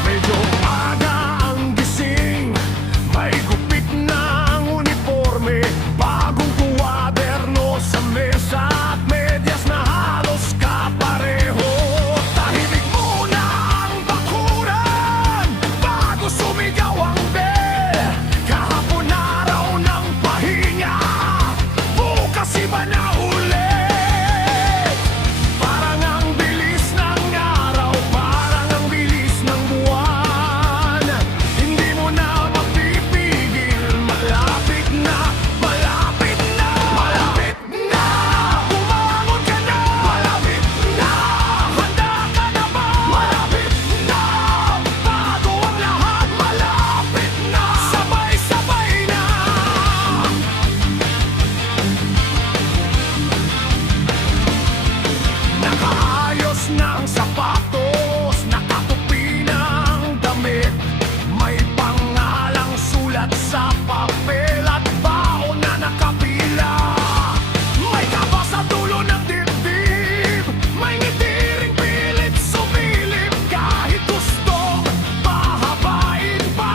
Medyo aga ang gising, may gupit ng uniforme, bagong kuwaderno sa mesa at medyas na halos kapareho. Tahimik muna ang bakuran bago sumigaw ang bell. Kahapon araw ng pahinga, bukas iba na ulit. Parang ang bilis ng araw, parang ang bilis ng buwan. Hindi mo na mapipigil, malapit na, malapit na, malapit na. Bumangon ka na, malapit na. Handa ka na ba? Malapit na. Bago ang lahat, malapit na. Sabay-sabay na. Nakaayos ng sapatos, nakatupi ng damit, may pangalang sulat sa papel at baon na nakapila. May kaba sa dulo ng dibdib, may ngiti ring pilit sumilip. Kahit gusto pahabain pa,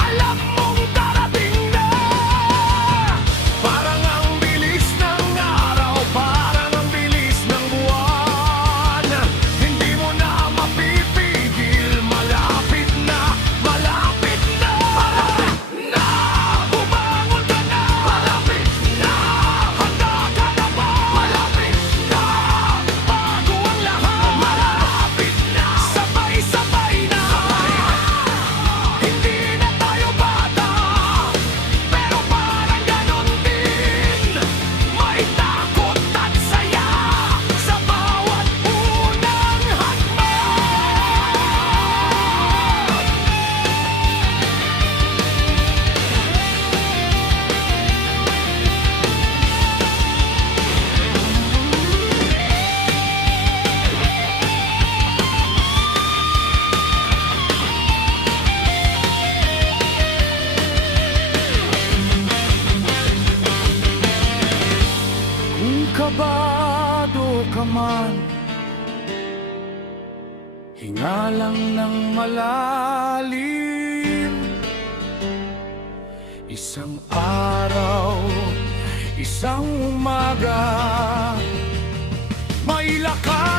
alam mong darating na. Parang ang bilis ng araw, parang ang bilis ng buwan. Hindi mo na mapipigil, malapit na, malapit na, malapit na. Bumangon ka na, malapit na. Handa ka na ba? Malapit na. Bago ang lahat, malapit na. Sabay-sabay na. Hindi na tayo bata, pero parang ganon din. May takot at saya sa bawat unang hakbang. Kung kabado ka man, hinga lang ng malalim. Isang araw, isang umaga, may lakas